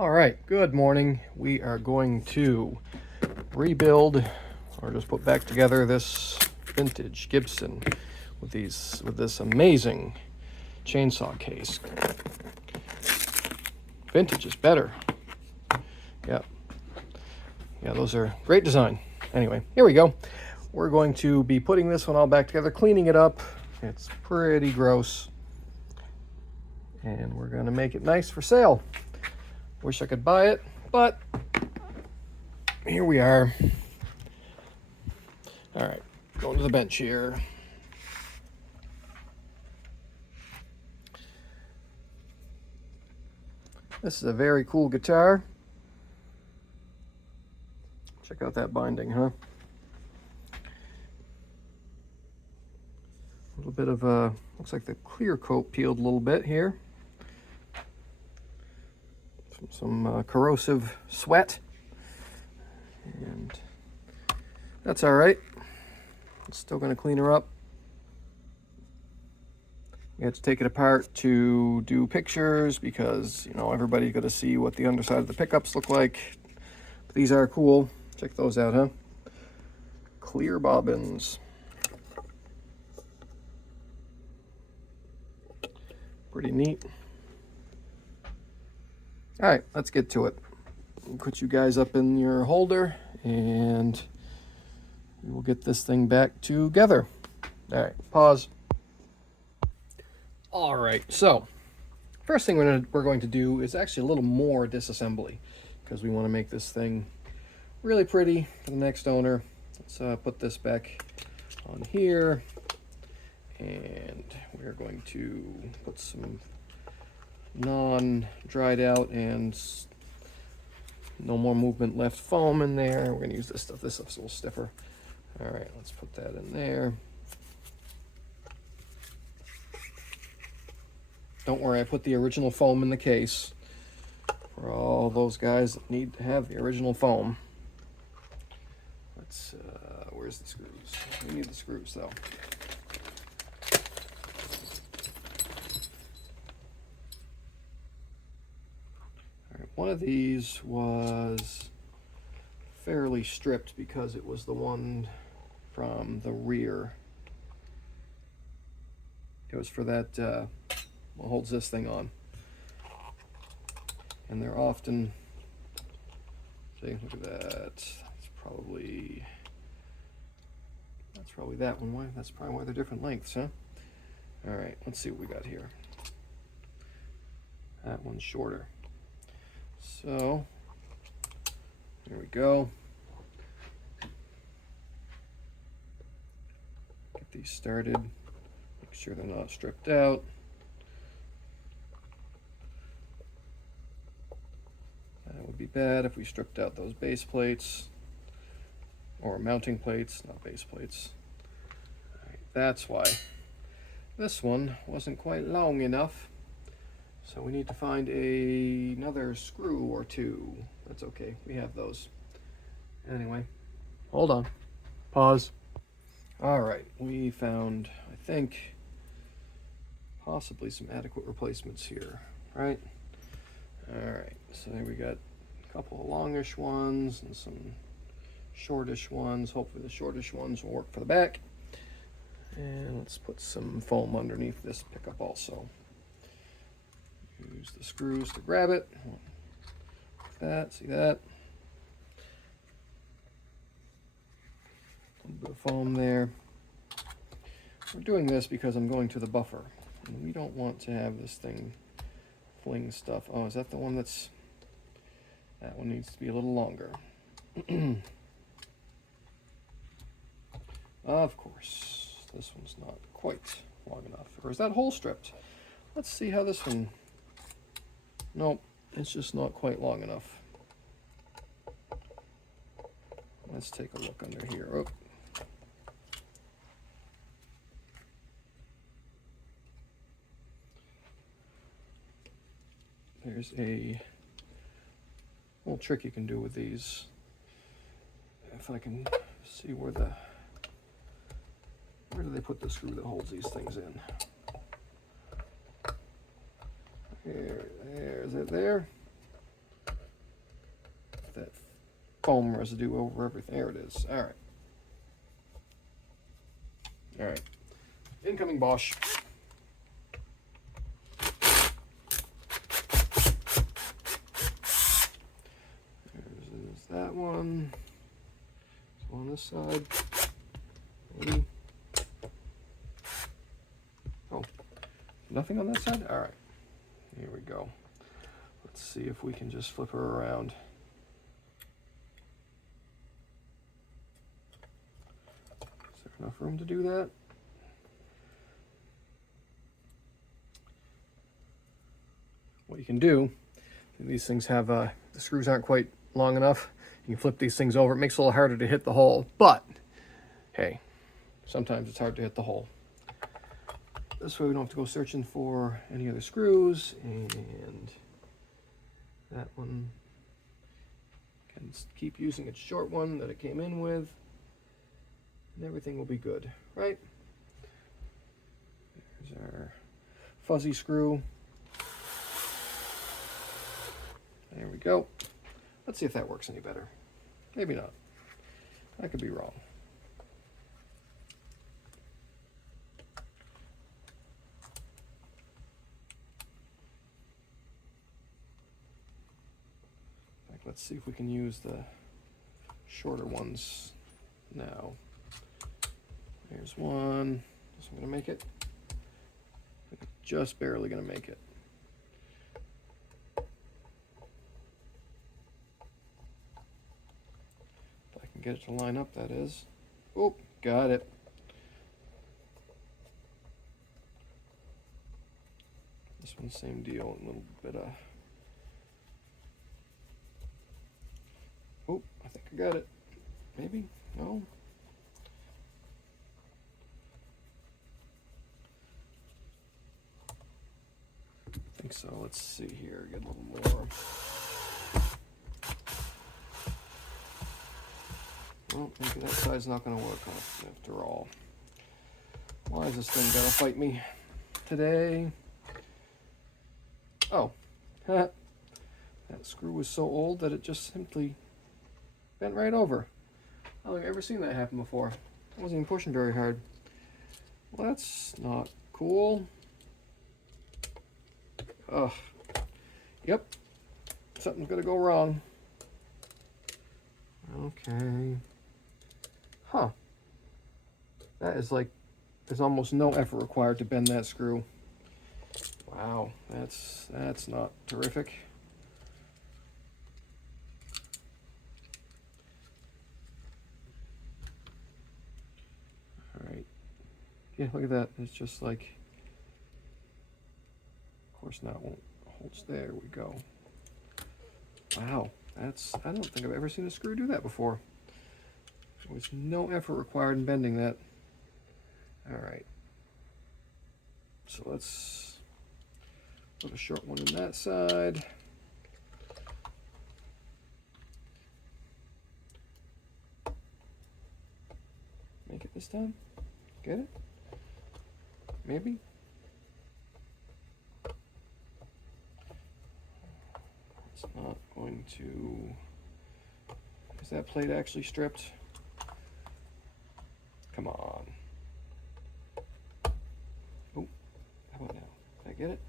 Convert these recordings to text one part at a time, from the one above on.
All right, good morning. We are going to rebuild or just put back together this vintage Gibson with this amazing chainsaw case. Vintage is better. Yeah, those are great design. Anyway, here we go. We're going to be putting this one all back together, cleaning it up. It's pretty gross. And we're going to make it nice for sale. Wish I could buy it, but here we are. All right, going to the bench here. This is a very cool guitar. Check out that binding, huh? A little bit of looks like the clear coat peeled a little bit here. Some corrosive sweat, and that's all right. It's still going to clean her up. We had to take it apart to do pictures because, you know, everybody's got to see what the underside of the pickups look like. But these are cool. Check those out, huh? Clear bobbins. Pretty neat. All right, let's get to it. Put you guys up in your holder and we will get this thing back together. All right, pause. All right, so first thing we're going to do is actually a little more disassembly because we want to make this thing really pretty for the next owner. Let's put this back on here, and we're going to put some non-dried out and no more movement left foam in there. We're going to use this stuff. This stuff's a little stiffer. All right, let's put that in there. Don't worry, I put the original foam in the case for all those guys that need to have the original foam. Let's, where's the screws? We need the screws though. One of these was fairly stripped because it was the one from the rear. It was for that, what holds this thing on. And they're often, see, look at that. That's probably that one. Why? That's probably why they're different lengths, huh? All right, let's see what we got here. That one's shorter. So, here we go. Get these started. Make sure they're not stripped out. That would be bad if we stripped out those base plates, or mounting plates, not base plates. All right, that's why this one wasn't quite long enough. So we need to find another screw or two. That's okay, we have those. Anyway, hold on, pause. All right, we found, I think, possibly some adequate replacements here, right? All right, so there we got a couple of longish ones and some shortish ones. Hopefully the shortish ones will work for the back. And let's put some foam underneath this pickup also. Use the screws to grab it. Like that, see that? A little bit of foam there. We're doing this because I'm going to the buffer. And we don't want to have this thing fling stuff. Oh, is that the one that's... That one needs to be a little longer. Of course. This one's not quite long enough. Or is that hole stripped? Let's see how this one... Nope, it's just not quite long enough. Let's take a look under here. Oh. There's a little trick you can do with these. If I can see where do they put the screw that holds these things in? Is it there? foam residue over everything. There it is. All right. All right. Incoming Bosch. There's that one. So on this side. Maybe. Oh, nothing on that side? All right. Here we go. Let's see if we can just flip her around. Is there enough room to do that? What you can do, these things have, the screws aren't quite long enough. You can flip these things over. It makes it a little harder to hit the hole, but hey, sometimes it's hard to hit the hole. This way we don't have to go searching for any other screws, and that one can keep using its short one that it came in with, and everything will be good, right? There's our fuzzy screw. There we go. Let's see if that works any better. Maybe not. I could be wrong. Let's see if we can use the shorter ones now. There's one. Is it going to make it? Just barely going to make it. If I can get it to line up, that is. Oh, got it. This one's same deal, a little bit of. Oh, I think I got it. Maybe? No? I think so. Let's see here. Get a little more. Well, maybe that side's not going to work after all. Why is this thing going to fight me today? Oh. That screw was so old that it just simply bent right over. I don't think I've ever seen that happen before. I wasn't even pushing very hard. Well, that's not cool. Ugh. Yep. Something's gonna go wrong. Okay. Huh. That is like, there's almost no effort required to bend that screw. Wow, that's not terrific. Yeah, look at that. It's just like, of course now it won't hold. There we go. Wow, I don't think I've ever seen a screw do that before. There was no effort required in bending that. All right. So let's put a short one in that side. Make it this time. Get it? Maybe? It's not going to... Is that plate actually stripped? Come on. Oh, how about now? Did I get it?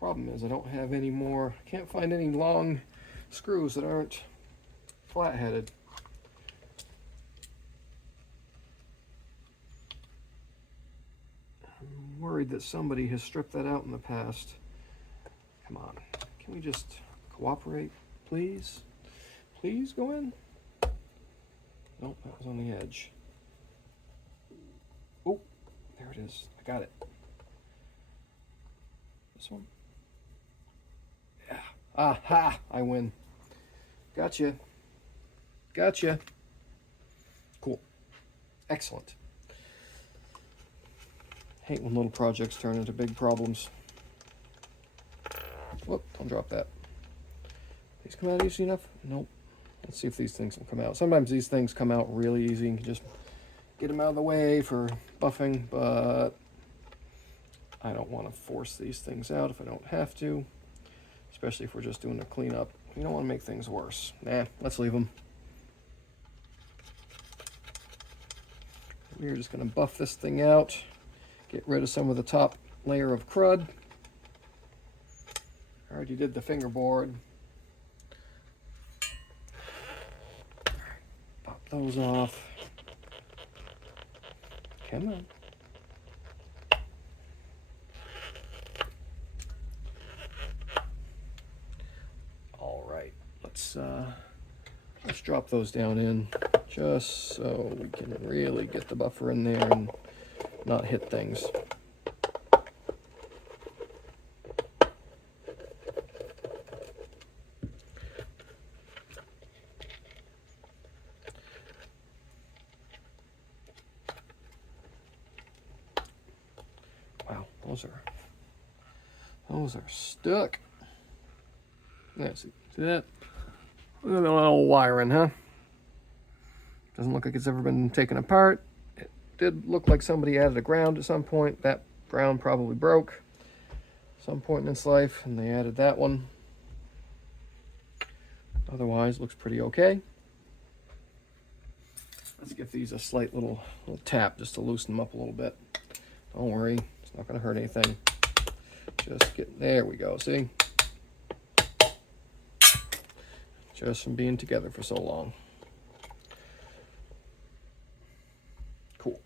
Problem is I don't have any more, can't find any long screws that aren't flat-headed. I'm worried that somebody has stripped that out in the past. Come on, can we just cooperate, please? Please go in? Nope, that was on the edge. Oh, there it is. I got it. This one? Yeah. Aha! I win. Gotcha. Gotcha. Cool. Excellent. Hate when little projects turn into big problems. Whoop, don't drop that. These come out easy enough? Nope. Let's see if these things will come out. Sometimes these things come out really easy and you can just get them out of the way for buffing, but I don't want to force these things out if I don't have to, especially if we're just doing a cleanup. You don't want to make things worse. Nah, let's leave them. We're just going to buff this thing out, get rid of some of the top layer of crud. I already did the fingerboard. Pop those off. Come on. All right, let's drop those down in just so we can really get the buffer in there and not hit things. Wow, those are stuck. Yeah, see that? Look at that little wiring, huh? Doesn't look like it's ever been taken apart. It did look like somebody added a ground at some point. That ground probably broke at some point in its life, and they added that one. Otherwise, looks pretty okay. Let's give these a slight little tap just to loosen them up a little bit. Don't worry, it's not going to hurt anything. Just get, there we go, see? Just from being together for so long. Cool.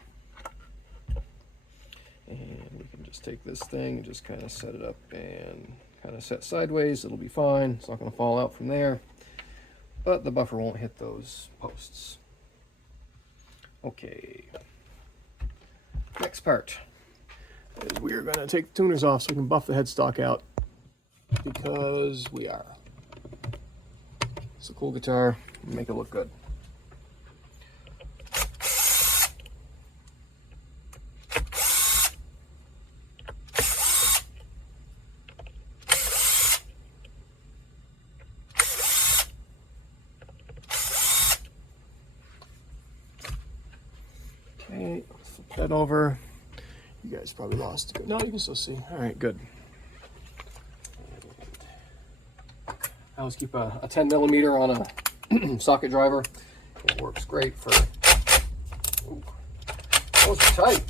And we can just take this thing and just kind of set it up and kind of set sideways. It'll be fine. It's not going to fall out from there. But the buffer won't hit those posts. Okay. Next part is we're going to take the tuners off so we can buff the headstock out. Because we are. It's a cool guitar, make it look good. Okay, flip that over. You guys probably lost it. No, you can still see. All right, good. I always keep a 10 millimeter on a socket driver. It works great for. Ooh, those are tight.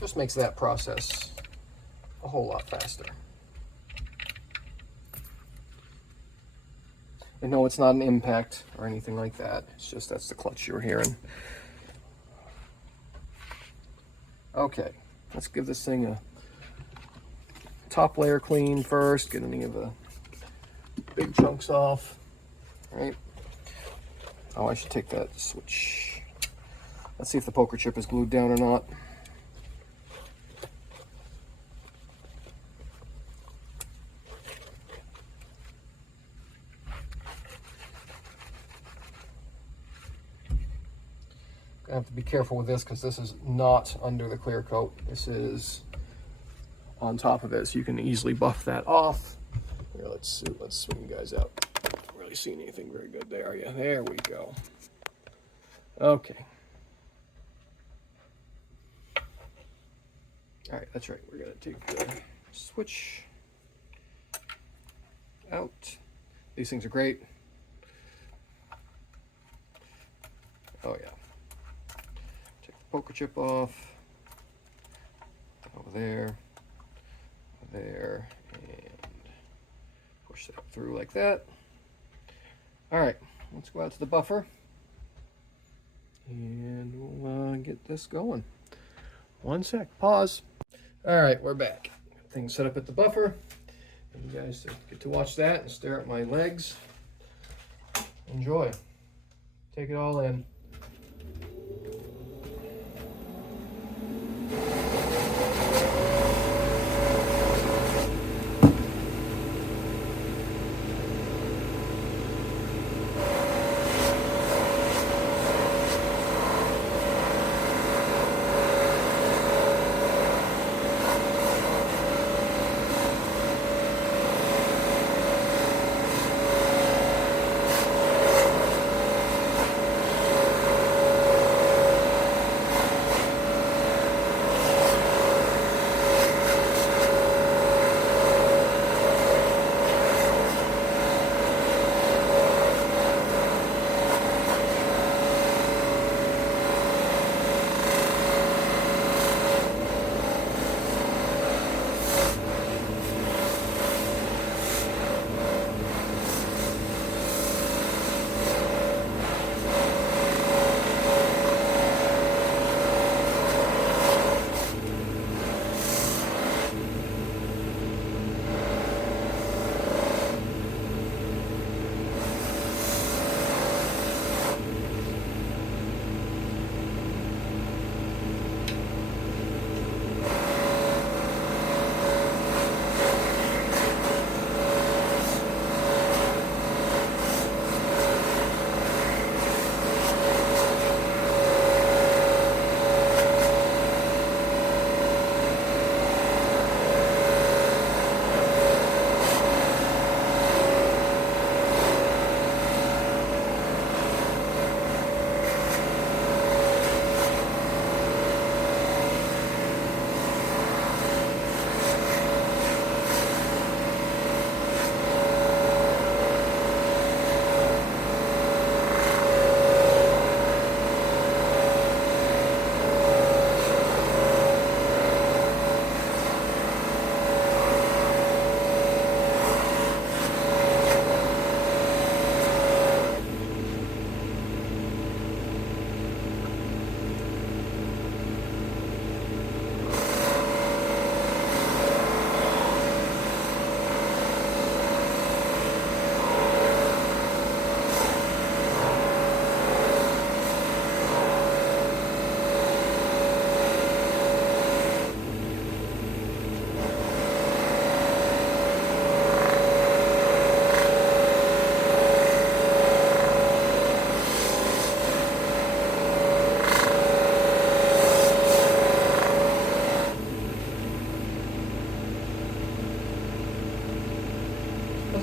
Just makes that process a whole lot faster. And no, it's not an impact or anything like that. It's just that's the clutch you're hearing. Okay, let's give this thing a top layer clean first. Get any of the big chunks off. All right. Oh, I should take that switch. Let's see if the poker chip is glued down or not. I have to be careful with this because this is not under the clear coat. This is on top of it, so you can easily buff that off. Here, let's swing you guys out. Not really seeing anything very good there, are you? There we go. Okay. All right, that's right. We're gonna take the switch out. These things are great. Oh yeah. Poker chip off, over there, and push that through like that. All right, let's go out to the buffer, and we'll get this going. One sec, pause. All right, we're back. Things set up at the buffer. And you guys get to watch that and stare at my legs. Enjoy. Take it all in.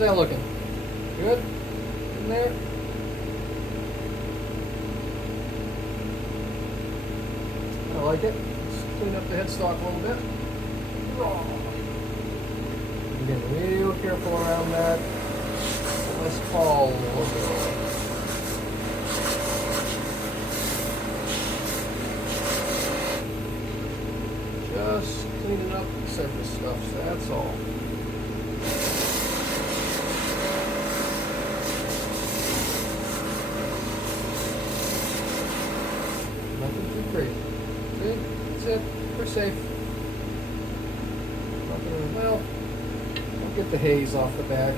that looking? Good? In there? I like it. Let's clean up the headstock a little bit. Get real careful around that. Let's fall a little bit. Just cleaning up the surface stuff, so that's all. Nothing too crazy. See? That's it. We're safe. Not gonna, well, I'll get the haze off the back.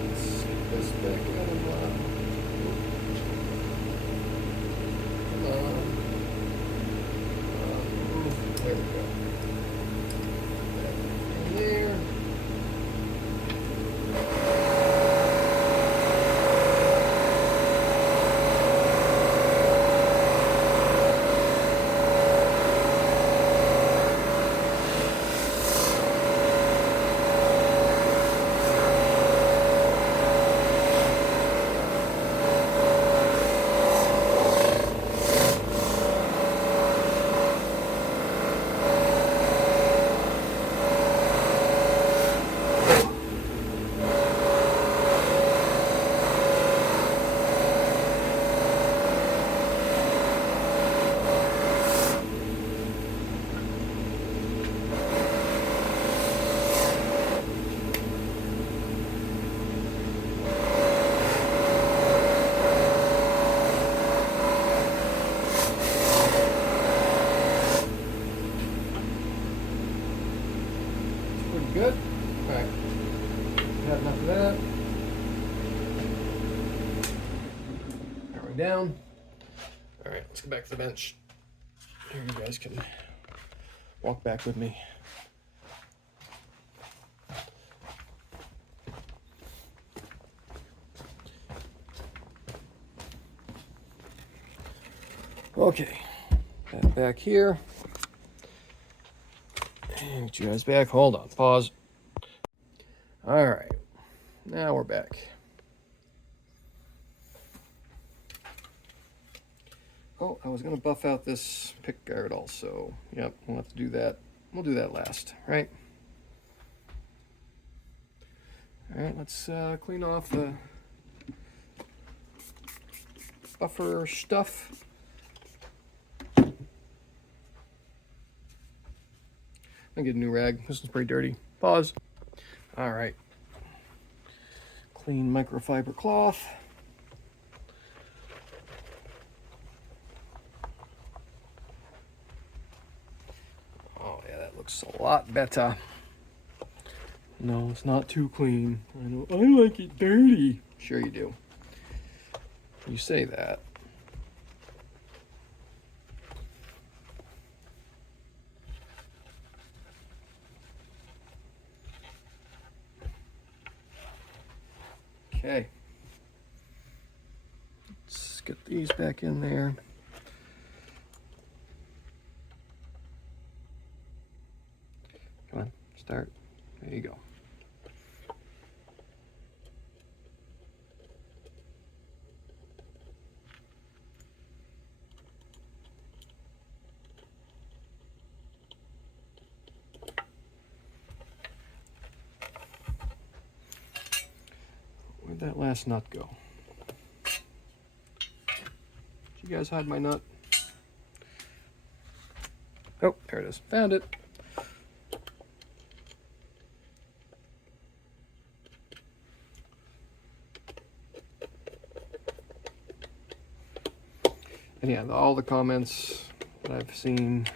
Let's get this back out of line. Come on. There we go. Back in there. Good. All right. Had enough of that. Powering down. All right, let's get back to the bench. Here, you guys can walk back with me. Okay, back here. Get you guys back. Hold on. Pause. All right. Now we're back. Oh, I was going to buff out this pick guard also. Yep, we'll have to do that. We'll do that last, right? All right, let's clean off the buffer stuff. I'll get a new rag. This one's pretty dirty. Pause. All right. Clean microfiber cloth. Oh yeah, that looks a lot better. No, it's not too clean. I know. I like it dirty. Sure you do. You say that. Okay, let's get these back in there. Come on, start. There you go. Where'd that last nut go? Did you guys hide my nut? Oh, there it is. Found it. And yeah, all the comments that I've seen,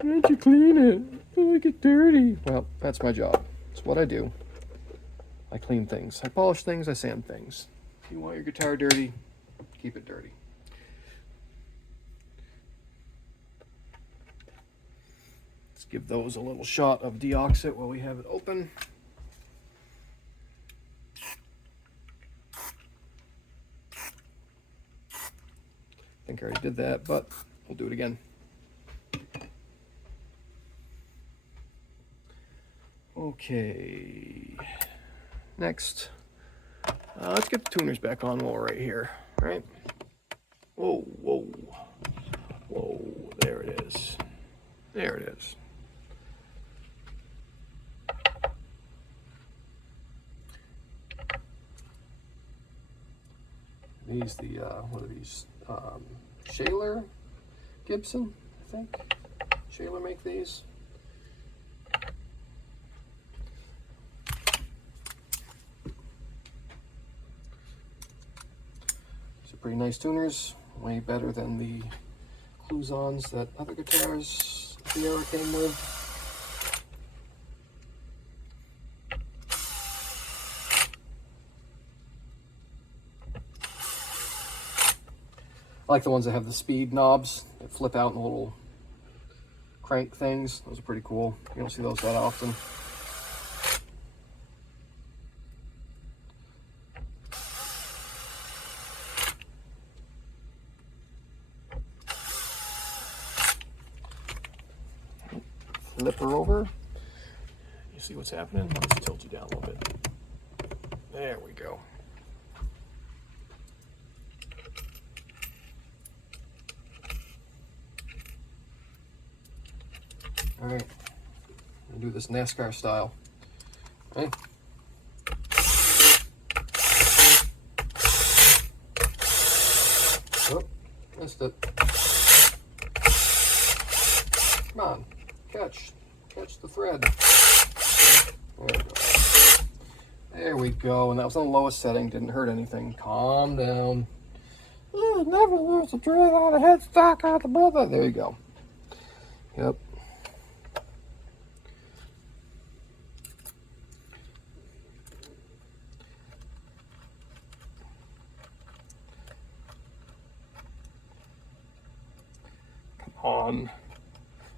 why don't you clean it? I like it dirty. Well, that's my job. It's what I do. I clean things. I polish things. I sand things. If you want your guitar dirty, keep it dirty. Let's give those a little shot of deoxit while we have it open. I think I already did that, but we'll do it again. Okay, next, let's get the tuners back on while we're right here, right? Whoa, whoa, whoa, there it is. There it is. These, what are these? Shaler? Gibson, I think. Shaler make these. These are pretty nice tuners. Way better than the Cloisons that other guitars of the era came with. I like the ones that have the speed knobs that flip out in the little crank things. Those are pretty cool. You don't see those that often. Flip her over. You see what's happening? I'll just tilt you down a little bit. There we go. All right, I'm gonna do this NASCAR style. All right. Oh, missed it. Come on, catch the thread. There we go. There we go, and that was on the lowest setting, didn't hurt anything. Calm down. You never use the drill on a headstock out the brother. There you go. Yep. On.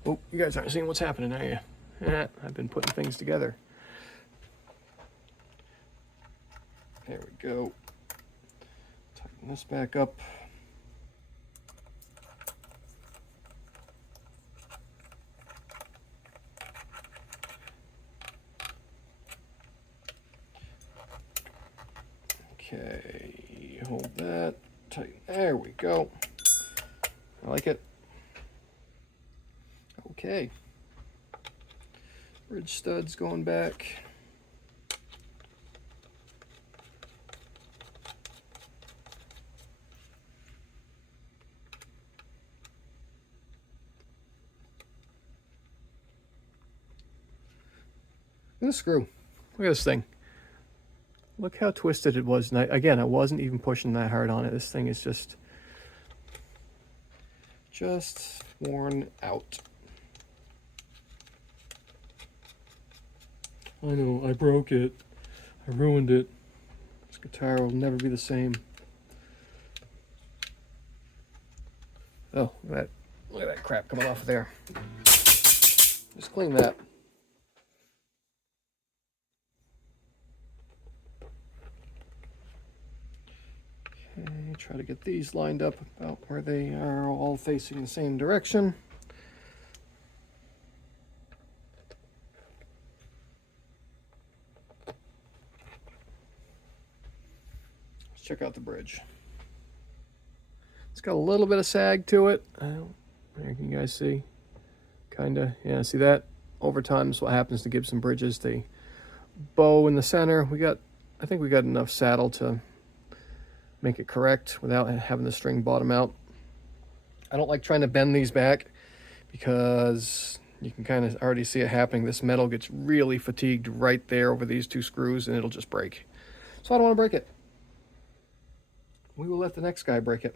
Oh, you guys aren't seeing what's happening, are you? Yeah, I've been putting things together. There we go. Tighten this back up. Okay, hold that. Tighten. There we go. I like it. Okay, bridge studs going back. And the screw. Look at this thing. Look how twisted it was. And again, I wasn't even pushing that hard on it. This thing is just worn out. I know, I broke it. I ruined it. This guitar will never be the same. Oh, look at that crap coming off of there. Just clean that. Okay, try to get these lined up about where they are all facing the same direction. Check out the bridge. It's got a little bit of sag to it. There can you guys see? Kinda. Yeah, see that? Over time is what happens to Gibson bridges. They bow in the center. I think we got enough saddle to make it correct without having the string bottom out. I don't like trying to bend these back because you can kind of already see it happening. This metal gets really fatigued right there over these two screws and it'll just break. So I don't want to break it. We will let the next guy break it.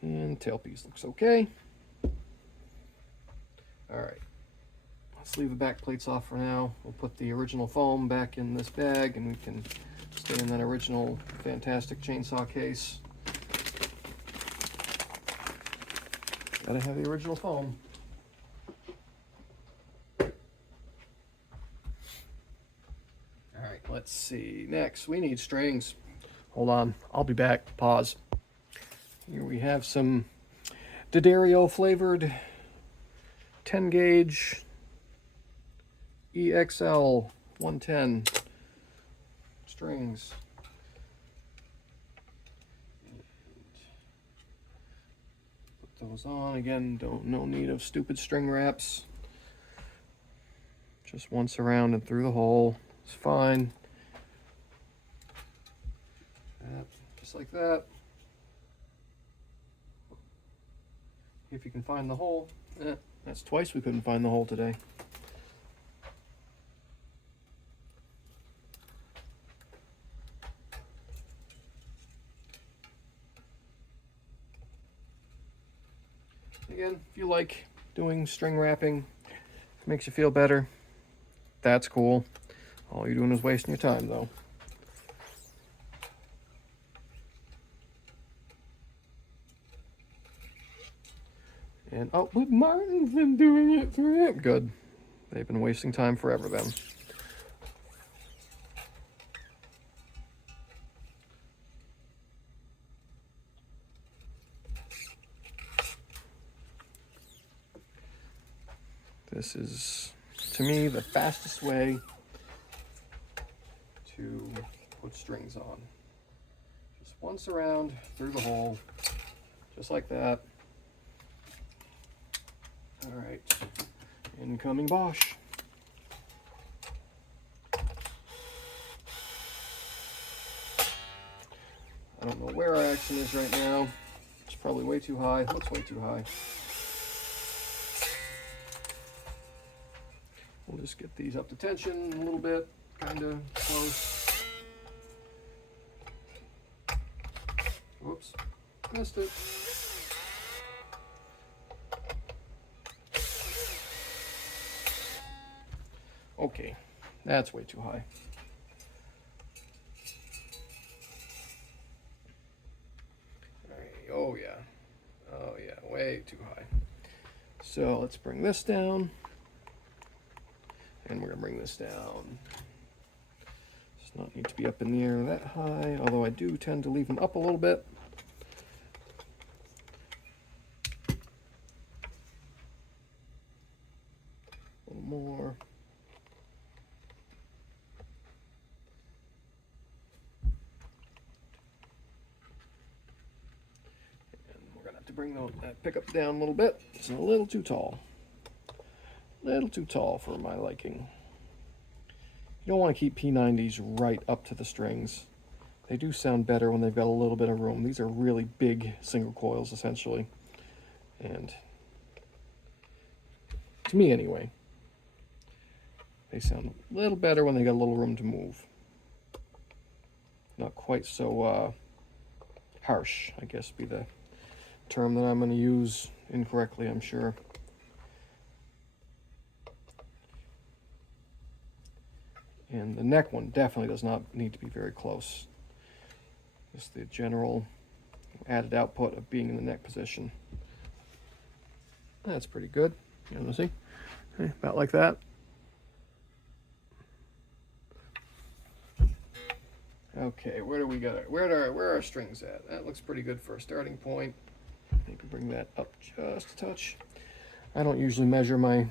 And tailpiece looks okay. All right, let's leave the back plates off for now. We'll put the original foam back in this bag and we can stay in that original fantastic chainsaw case. Gotta have the original foam. Let's see. Next, we need strings. Hold on. I'll be back. Pause. Here we have some D'Addario flavored 10 gauge EXL 110 strings. Put those on again. No need of stupid string wraps. Just once around and through the hole. It's fine. Just like that. If you can find the hole. That's twice we couldn't find the hole today. Again, if you like doing string wrapping, it makes you feel better, that's cool. All you're doing is wasting your time though. And oh, but Martin's been doing it for it. Good. They've been wasting time forever then. This is, to me, the fastest way to put strings on. Just once around through the hole, just like that. All right, incoming Bosch. I don't know where our action is right now. It's probably way too high. Looks way too high. We'll just get these up to tension a little bit, kind of close. Whoops, missed it. Okay, that's way too high. All right. Oh yeah, way too high. So let's bring this down. And we're gonna bring this down. Does not need to be up in the air that high, although I do tend to leave them up a little bit. A little more. And we're gonna have to bring that pickup down a little bit. It's a little too tall. Little too tall for my liking. You don't want to keep P90s right up to the strings. They do sound better when they've got a little bit of room. These are really big single coils essentially. And to me anyway, they sound a little better when they got a little room to move. Not quite so harsh, I guess would be the term that I'm going to use incorrectly, I'm sure. And the neck one definitely does not need to be very close. Just the general added output of being in the neck position. That's pretty good. You want to see? Okay, about like that. Okay, where do we got? Where are our strings at? That looks pretty good for a starting point. You can bring that up just a touch. I don't usually measure my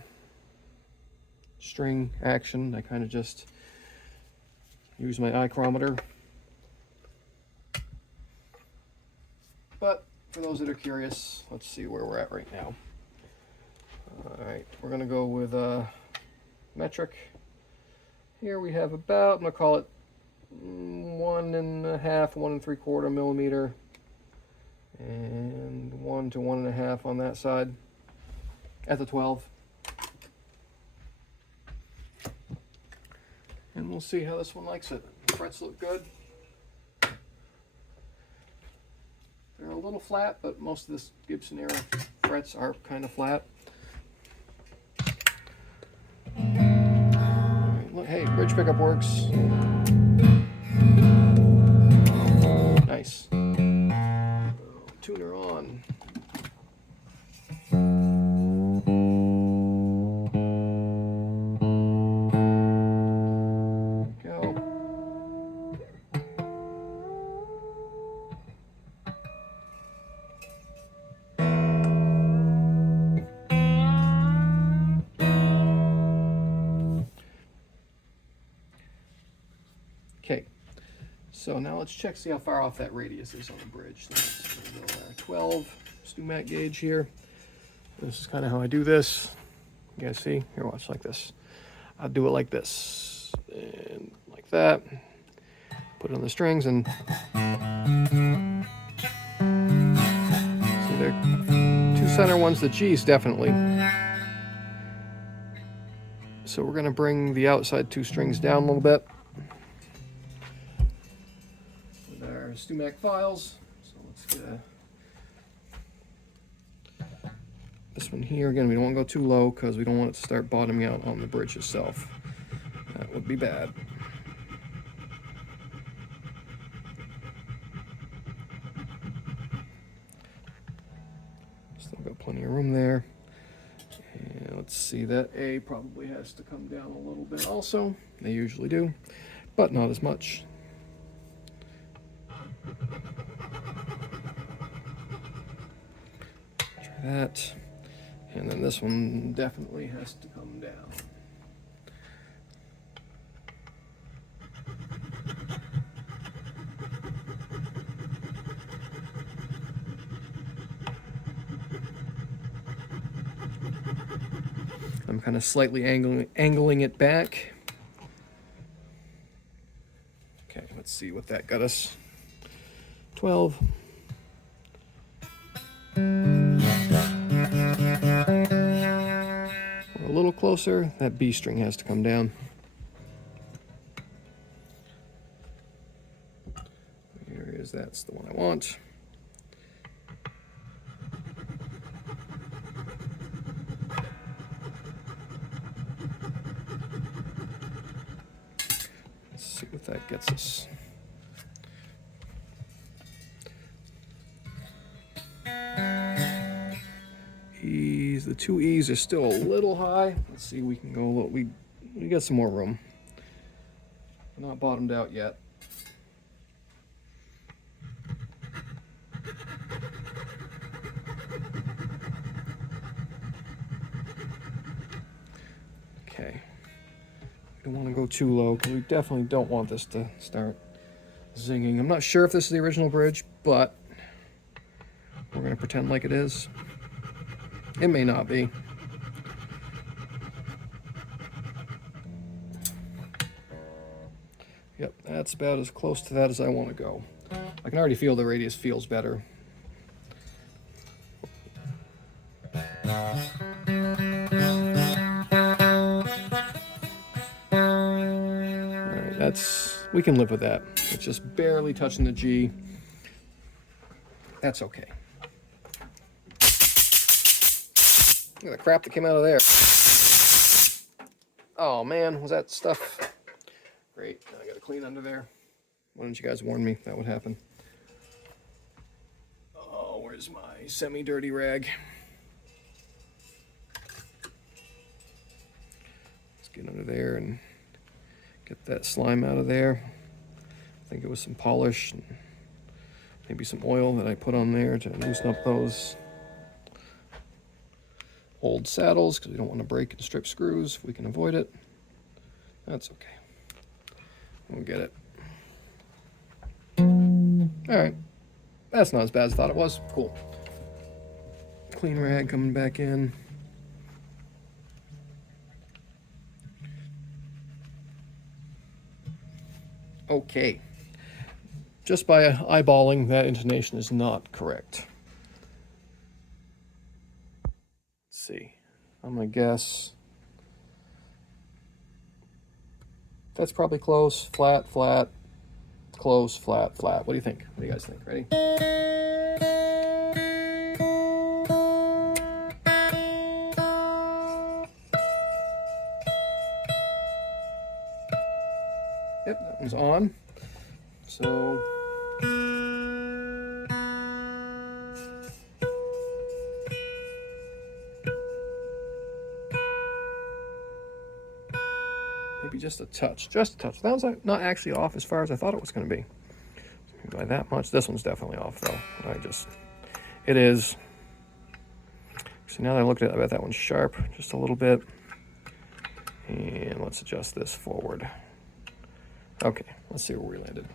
string action. I kind of just use my micrometer. But for those that are curious, let's see where we're at right now. All right, we're gonna go with metric. Here we have about, I'm gonna call it 1.5, 1 3/4 millimeter, and 1 to 1.5 on that side at the 12. And we'll see how this one likes it. The frets look good. They're a little flat, but most of this Gibson era frets are kind of flat. Right, look, hey, bridge pickup works. Nice. Tuner on. Okay, so now let's check, see how far off that radius is on the bridge. So let's go 12 Stumac gauge here. This is kind of how I do this. You guys see? Here, watch like this. I'll do it like this, and like that. Put it on the strings, and see there, two center ones, the G's definitely. So we're gonna bring the outside two strings down a little bit with our Stumac files. So let's get this one here. Again, we don't want to go too low because we don't want it to start bottoming out on the bridge itself. That would be bad. Still got plenty of room there. And let's see, that A probably has to come down a little bit also. They usually do, but not as much. Try that. And then this one definitely has to come down. I'm kind of slightly angling it back. Okay, let's see what that got us. 12. We're a little closer. That B string has to come down. Here is, that's the one I want. Let's see what that gets us. E's, the two E's are still a little high. Let's see, we can go a little, we got some more room. We're not bottomed out yet. Okay. We don't want to go too low because we definitely don't want this to start zinging. I'm not sure if this is the original bridge, but we're going to pretend like it is. It may not be. Yep, that's about as close to that as I want to go. I can already feel the radius feels better. Alright, we can live with that. It's just barely touching the G. That's okay. Look at the crap that came out of there. Oh man, was that stuff? Great, now I gotta clean under there. Why didn't you guys warn me that would happen? Oh, where's my semi-dirty rag? Let's get under there and get that slime out of there. I think it was some polish and maybe some oil that I put on there to loosen up those old saddles because we don't want to break and strip screws if we can avoid it. That's okay. We'll get it. Alright. That's not as bad as I thought it was. Cool. Clean rag coming back in. Okay. Just by eyeballing, that intonation is not correct. See, I'm gonna guess that's probably close. Flat, flat, close, flat, flat. What do you think? What do you guys think? Ready? Yep, that one's on. So maybe just a touch, That was not actually off as far as I thought it was going to be. By that much. This one's definitely off though. It is. So now that I looked at it, I bet that one's sharp just a little bit. And let's adjust this forward. Okay, let's see where we landed.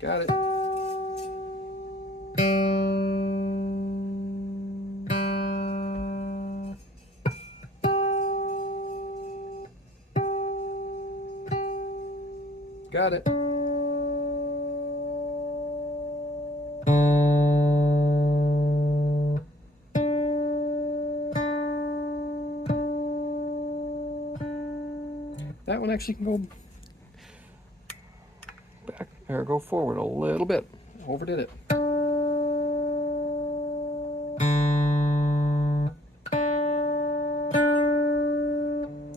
Got it. Got it. That one actually can go back or go forward a little bit. Overdid it.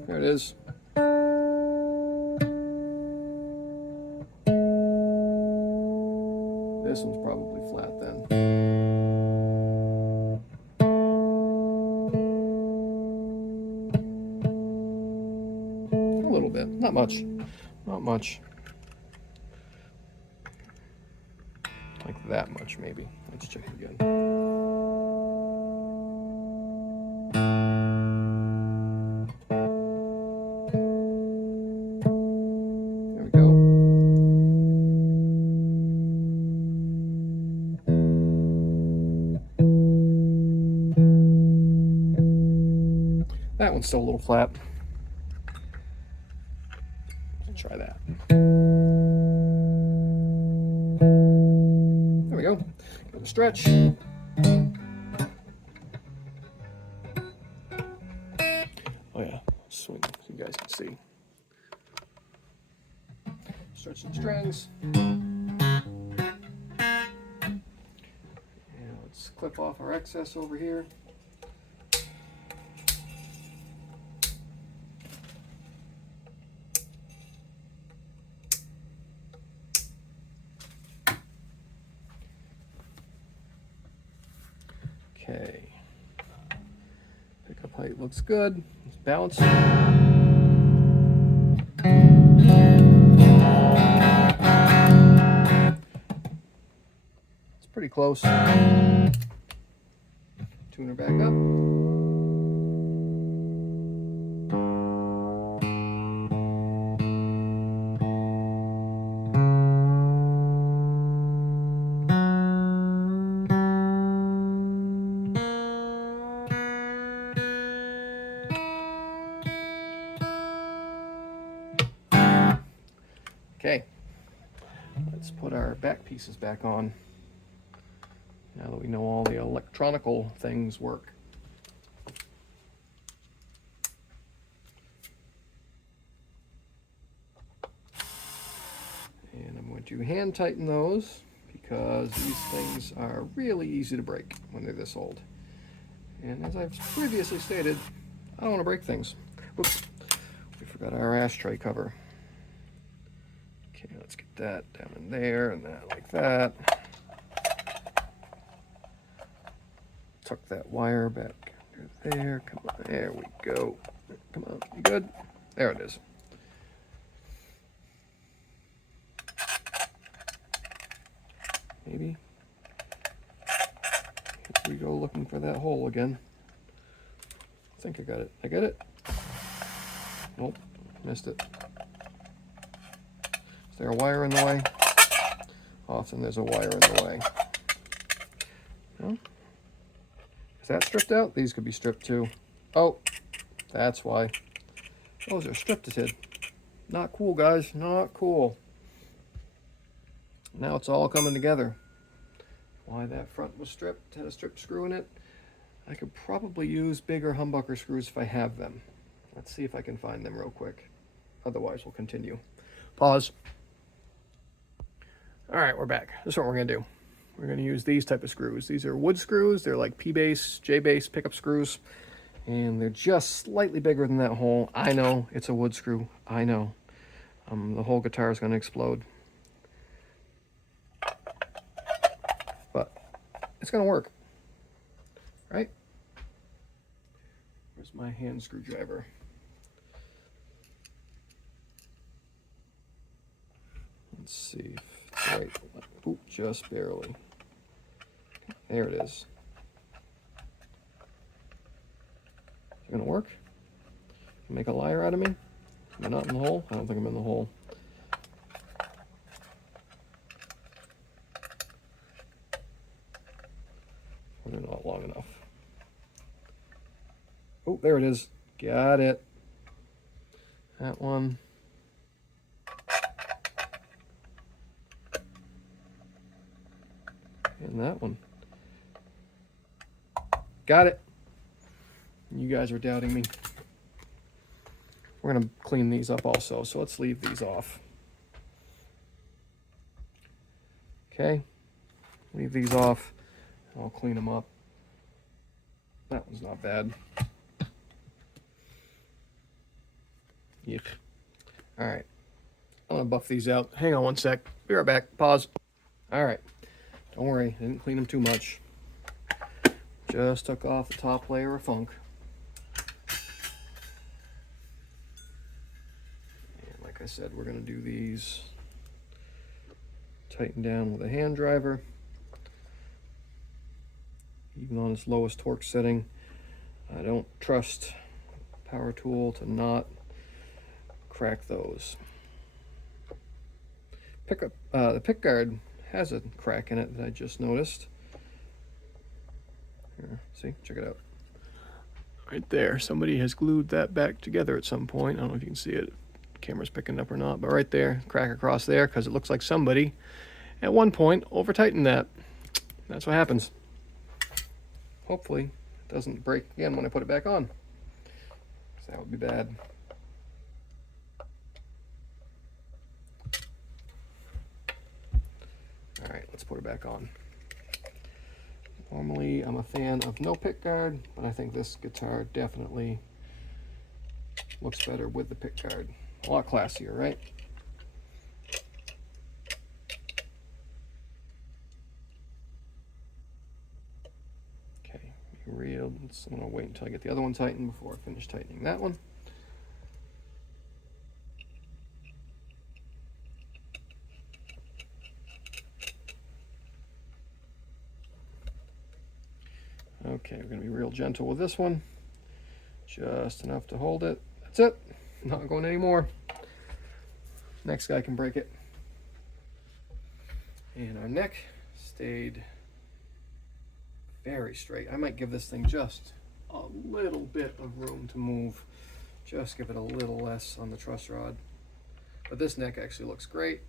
There it is. This one's probably flat then. A little bit, not much. Not much. Like that much maybe. Let's check it again. There we go. That one's still a little flat. Let's try that. There we go. Give it a stretch. Oh yeah, swing so you guys can see. Stretch some strings. And let's clip off our excess over here. Okay. Pickup height looks good. It's balanced. It's pretty close. Tune her back up. Okay, let's put our back pieces back on now that we know all the electronical things work. And I'm going to hand tighten those because these things are really easy to break when they're this old. And as I've previously stated, I don't want to break things. Whoops, we forgot our ashtray cover. Okay, let's get that down in there and that like that. Tuck that wire back under there. Come on, there we go. Come on, you good? There it is. Maybe. Here we go looking for that hole again. I think I got it. I got it? Nope, missed it. Is there a wire in the way? Often there's a wire in the way. No? Is that stripped out? These could be stripped too. Oh, that's why. Those are stripped. Not cool, guys. Not cool. Now it's all coming together. Why that front was stripped, had a strip screw in it. I could probably use bigger humbucker screws if I have them. Let's see if I can find them real quick. Otherwise, we'll continue. Pause. All right, we're back. This is what we're going to do. We're going to use these type of screws. These are wood screws. They're like P-base, J-base pickup screws. And they're just slightly bigger than that hole. I know, it's a wood screw. I know. The whole guitar is going to explode. But it's going to work. Right? Where's my hand screwdriver? Let's see if it's right. Oop, just barely. There it is. Gonna work? Make a liar out of me? Am I not in the hole? I don't think I'm in the hole. We're not long enough. Oh, there it is. Got it. That one. And that one. Got it. You guys are doubting me. We're going to clean these up also, so let's leave these off. Okay. Leave these off. I'll clean them up. That one's not bad. Yuck. All right. I'm going to buff these out. Hang on one sec. Be right back. Pause. All right. Don't worry. I didn't clean them too much. Just took off the top layer of funk. And like I said, we're going to do these tighten down with a hand driver. Even on its lowest torque setting, I don't trust power tool to not crack those. The pick guard has a crack in it that I just noticed. Here, see, check it out. Right there, somebody has glued that back together at some point. I don't know if you can see it. The camera's picking up or not, but right there, crack across there, because it looks like somebody at one point over tightened that. That's what happens. Hopefully it doesn't break again when I put it back on, because that would be bad. All right, let's put it back on. Normally I'm a fan of no pick guard, but I think this guitar definitely looks better with the pick guard. A lot classier, right? Real. I'm going to wait until I get the other one tightened before I finish tightening that one. Okay, we're going to be real gentle with this one. Just enough to hold it. That's it. Not going anymore. Next guy can break it. And our neck stayed very straight. I might give this thing just a little bit of room to move. Just give it a little less on the truss rod. But this neck actually looks great.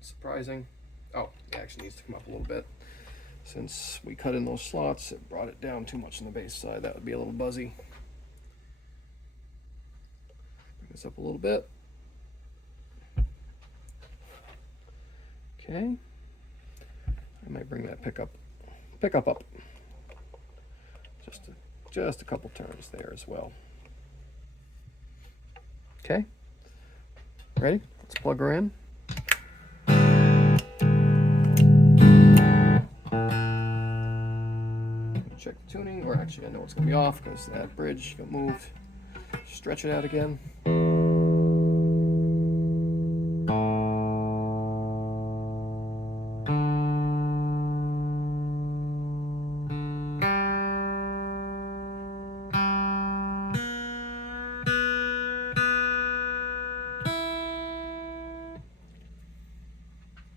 Surprising. Oh, it actually needs to come up a little bit. Since we cut in those slots, it brought it down too much on the bass side. That would be a little buzzy. Bring this up a little bit. Okay. I might bring that pickup up. Just a couple turns there as well. Okay. Ready? Let's plug her in. Check the tuning, or actually I know it's going to be off because that bridge got moved. Stretch it out again.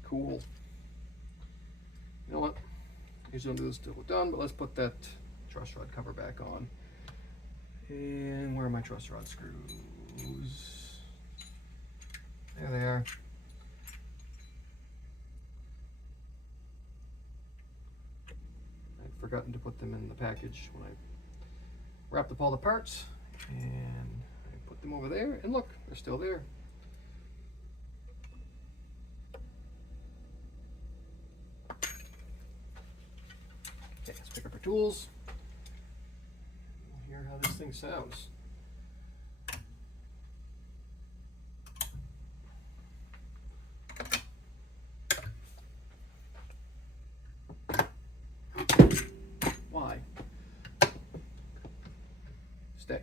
Cool. You know what? I usually don't do this till we're done, but let's put that truss rod cover back on. And where are my truss rod screws? There they are. I'd forgotten to put them in the package when I wrapped up all the parts, and I put them over there, and look, they're still there. Okay, let's pick up our tools. We'll hear how this thing sounds. Why? Stay.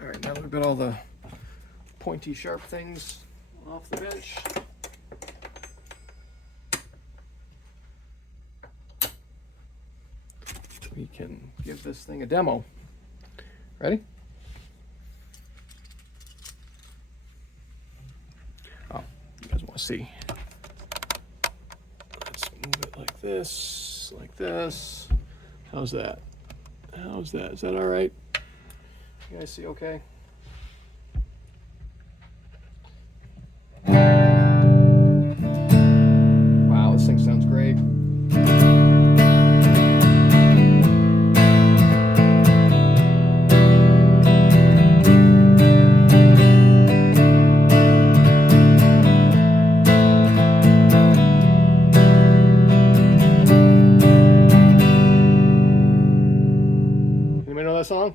All right, now that we've got all the pointy, sharp things off the bench, we can give this thing a demo. Ready? Oh, you guys want to see. Let's move it like this, like this. How's that? How's that? Is that all right? You guys see okay? Wow, this thing sounds great. Anybody know that song?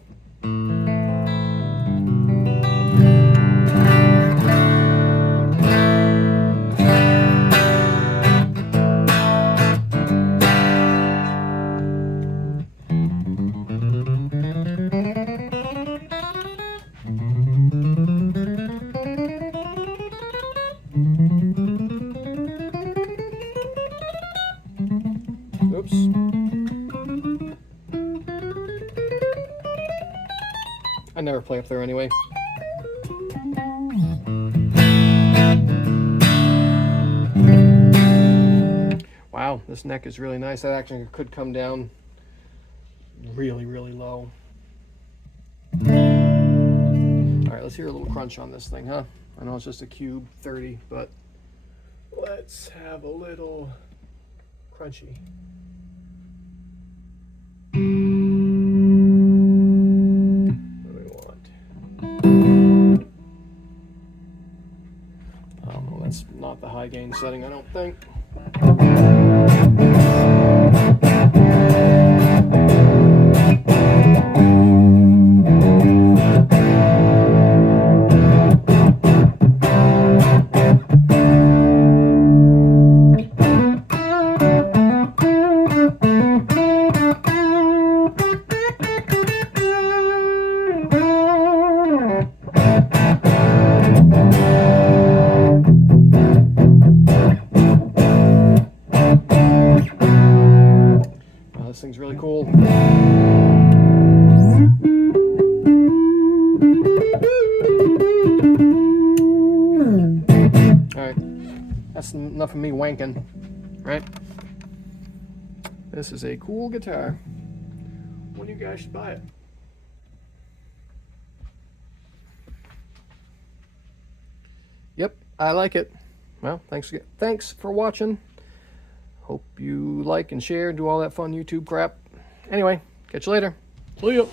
Oops. I never play up there anyway. Wow, this neck is really nice. That actually could come down really, really low. All right, let's hear a little crunch on this thing, huh? I know it's just a cube 30, but let's have a little crunchy. What do we want? Oh, well, that's not the high gain setting, I don't think. This thing's really cool. Alright, that's enough of me wanking, right? This is a cool guitar. One of you guys should buy it. Yep, I like it. Well, thanks for watching. Hope you like and share and do all that fun YouTube crap. Anyway, catch you later. See ya.